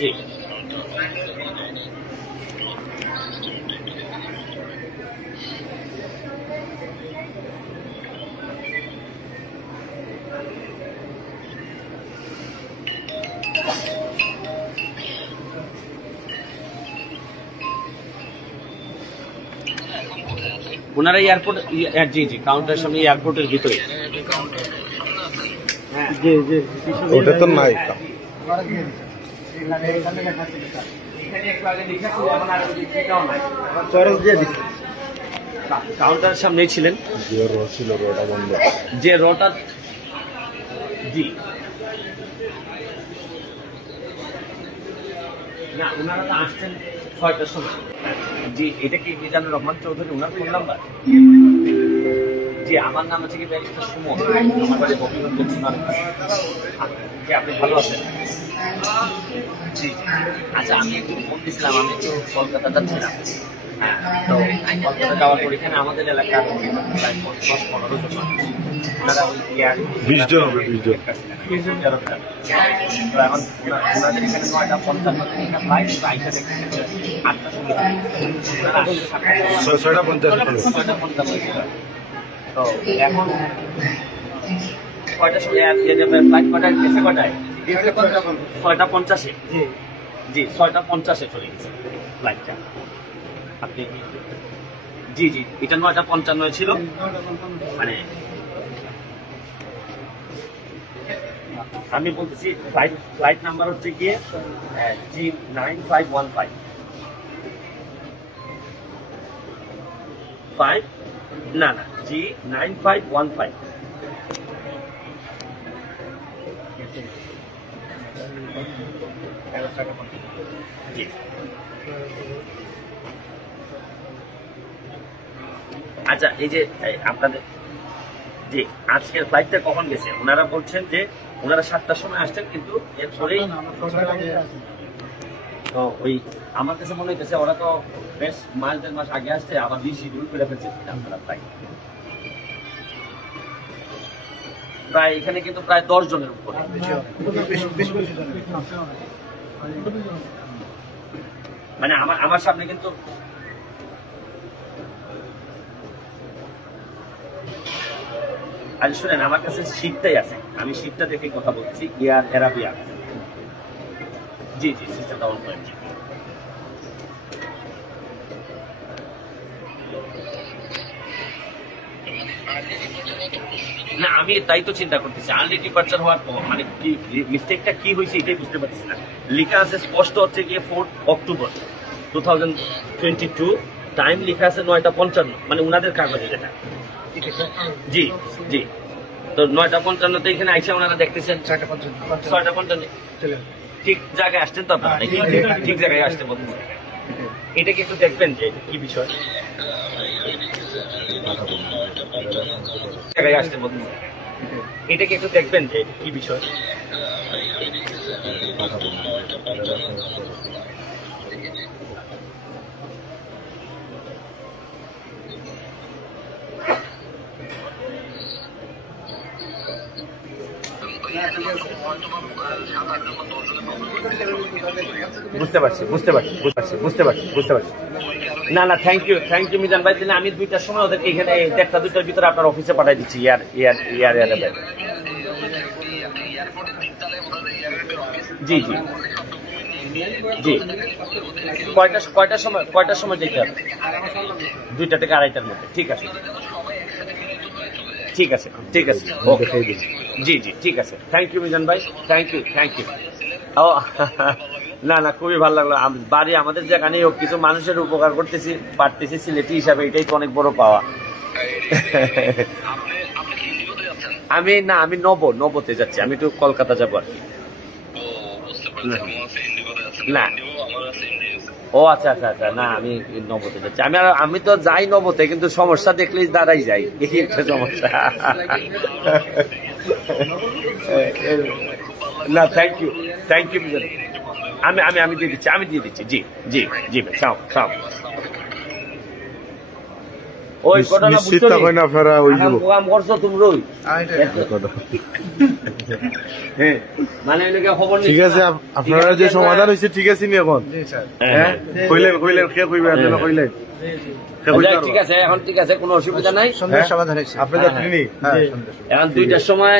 জি ওনারা এয়ারপোর্ট, জি জি কাউন্টারের সামনে, এয়ারপোর্টের ভিতরে। জি জি ওটা তো নাই। কাউন্টারের সামনে ছিলেন যে রটা। জি না, ওনারা তো আসছেন 6টার সময়। জি, এটা কি মিজানুর রহমান চৌধুরী ওনার ফোন নাম্বার? জি, আমার নাম হচ্ছে কি ব্যারিস্টার সুমন, আমার বাড়ি গোপীগঞ্জ। জি, আপনি ভালো আছেন? জি আচ্ছা, আমি একটু ফোন দিচ্ছিলাম, আমি একটু কলকাতা যাচ্ছিলাম। হ্যাঁ, তো কলকাতা যাওয়ার পর এখানে আমাদের এলাকার প্রায় 10-15 জন মানুষ, ওনারা ওই 20 জন হবে, 20 জন। তো এখন ওনাদের এখানে 9:55 থেকে ফ্লাইট, ফ্লাইটে দেখছেন 8টার সময়, 6:50। তো এখন কয়টার সময় ফ্লাইট কয়টায় গেছে? কয়টায়? 6:50। জি 6:50 চলে গেছে ফ্লাইটটা। আপনি জি জি, এটা 9:55 ছিল, মানে আমি বলতেছি ফ্লাইট নাম্বার হচ্ছে গিয়ে G9515 না G9515। জি আচ্ছা, এই যে আপনাদের জি আজকের ফ্লাইটটা কখন গেছে? ওনারা বলছেন যে ওনারা 7টার সময় আসছেন, কিন্তু এরপরেই তো ওই আমার কাছে মনে হইতেছে ওরা তো বেশ মাস 1.5 মাস আগে আসছে, আবার রিশিডিউল করে ফেলছে আপনারা ফ্লাইট। প্রায় এখানে কিন্তু প্রায় 10 জনের উপরে। মানে আমার সামনে কিন্তু আরে শুনেন, আমার কাছে শীতটাই আছে, আমি শীতটা দেখে কথা বলছি। Air Arabia. জি জি, সিস্টেম ডাউন করেন। না, আমি তাই তো চিন্তা করতেছি, আর্লি ডিপার্চার হওয়ার পর মানে কি মিস্টেকটা কি হয়েছে এটাই বুঝতে পারছি না। লেখা আছে স্পষ্ট হচ্ছে গিয়ে 4 অক্টোবর 2022, টাইম লেখা আছে 9:55, মানে উনাদের কাগজে যেটা। জি জি, তো 9:55 এখানে আইসা ওনারা দেখতেছেন 6:55। ঠিক জায়গায় আসছেন তো আপনারা? ঠিক জায়গায় আসতে বলতেন। এটা কি একটু দেখবেন যে কি বিষয়? জায়গায় আসতে বলতেন, এটা কি একটু দেখবেন যে কি বিষয়? বুঝতে পারছি। না না, থ্যাংক ইউ মিজান ভাই। দিলে আমি 2টার সময় ওদেরকে এখানে 1টা-2টার ভিতরে আপনার অফিসে পাঠিয়ে দিচ্ছি। জি জি জি, কয়টার সময় যেতে হবে? 2টা থেকে 2:30টার মধ্যে। ঠিক আছে ওকে। জি জি, ঠিক আছে। থ্যাংক ইউ মিজান ভাই, থ্যাংক ইউ। ও না না, খুবই ভালো লাগলো। বাড়ি আমাদের যেখানেই হোক, কিছু মানুষের উপকার পারতেছি সিলেটি হিসাবে, এটাই তো অনেক বড় পাওয়া। আমি নবতে যাচ্ছি, আমি একটু কলকাতা যাবো আর কি। না ও আচ্ছা, না আমি নবতে যাচ্ছি। আমি তো যাই নবতে, কিন্তু সমস্যা দেখলেই দাঁড়াই যাই, এই একটা সমস্যা। না থ্যাংক ইউ আমি দিয়ে দিচ্ছি। জি জি জি ভাই, খাও। ওই ঘটনা নিশ্চিত বুঝছো তখন আপনারা ওই এখন প্রোগ্রাম করছো তোমরাই হ্যাঁ মানে এলাকা খবর ঠিক আছে আপনারা যে সমাধান হয়েছে ঠিক আছে নি এখন হ্যাঁ কইলেন কে কইবে আপনারা কইলেন ঠিক আছে এখন ঠিক আছে কোনো অসুবিধা নাই সন্ধ্যার সমাধান হয়েছে আপনি যাত্রী নি এখন 2টার সময়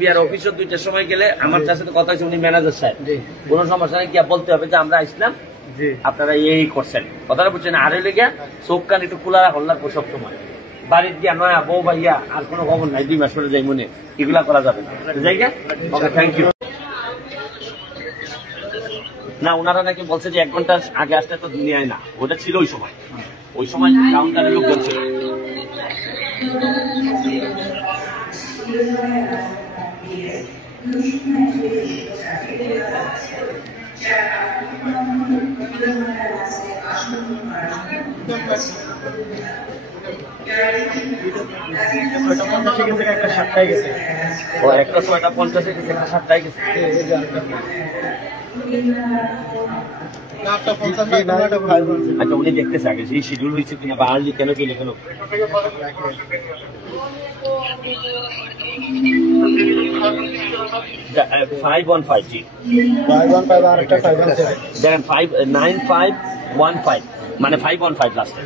বিয়ার অফিসে 2টার সময় গেলে আমার তার সাথে কথা হয়েছে উনি ম্যানেজার সাহেব কোনো সমস্যা নেই কি বলতে হবে যে আমরা আসলাম আপনারা এই করছেন কথাটা বুঝছেন আর হইলে গিয়া চোখ কান একটু খোলা রাখুন লাগবো সবসময় বাড়ির গিয়া নয় বউ ভাইয়া আর কোনো খবর নাই 2 মাস পরে যাই মনে এগুলা করা যাবে না জায়গা ওকে থ্যাংক ইউ না ওনারা নাকি বলছে যে 1 ঘন্টা আগে আসতে তো দুনিয়ায় না ওটা ছিল ওই সময় কাউন্টারে লোকজন ছিল ও একটা 6:50 গেছে 7টায় গেছে আচ্ছা উনি দেখতেছে আগে সেই শিডিউল হয়েছে কিনা বা আর্লি কেন গেলে কেন 515 জি 515 আর একটা 517 দেখেন 9515 মানে 515 লাস্টে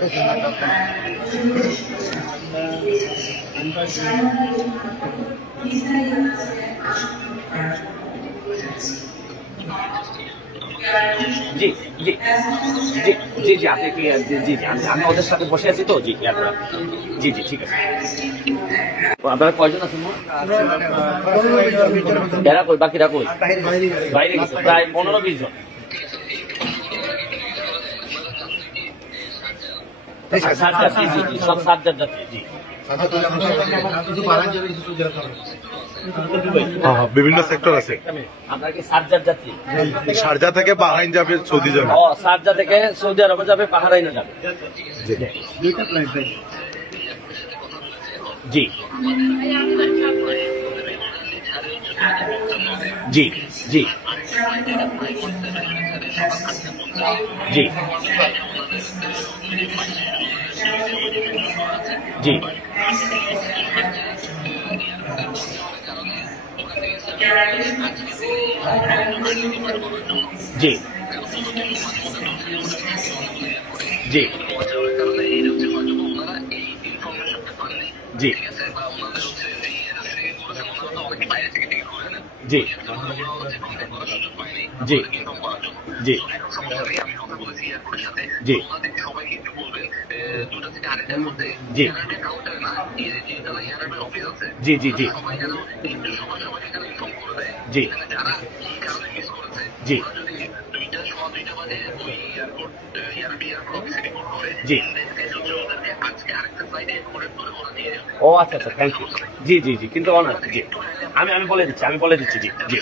জি জি জি জি জি আপনি কি জি জি আমি ওদের সাথে বসে আছি তো জি জি জি ঠিক আছে আপনারা কয়জন আছেন এরা কই বাকিরা কই বাইরে গেছে প্রায় 15-20 জন সব সার্জার যাচ্ছে জি বিভিন্ন সেক্টর আছে আপনার কি সার্জার যাত্রী শারজা থেকে বাহরাইন যাবে সৌদি যাবে ও সার্জা থেকে সৌদি আরবে যাবে বাহরাইনে যাবে জি জি জি জি জি জি জি জি জি জি জি জি জি জি জি জি জি জি জি ও আচ্ছা আচ্ছা থ্যাংক ইউ জি জি জি কিন্তু অনার জি আমি বলে দিচ্ছি জি জি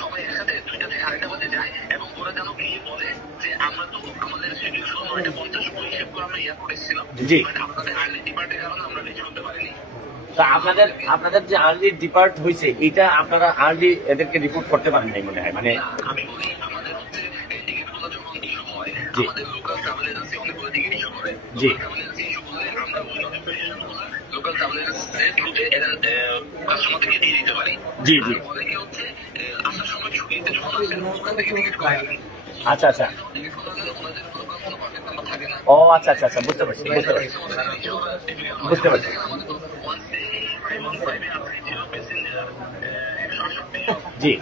জি তা আপনাদের যে আর্লি ডিপার্ট হয়েছে এটা আপনারা আর্লি এদেরকে রিপোর্ট করতে পারেন নাই মনে হয় মানে জি জি জি জি আচ্ছা আচ্ছা ও আচ্ছা আচ্ছা আচ্ছা বুঝতে পারছি জি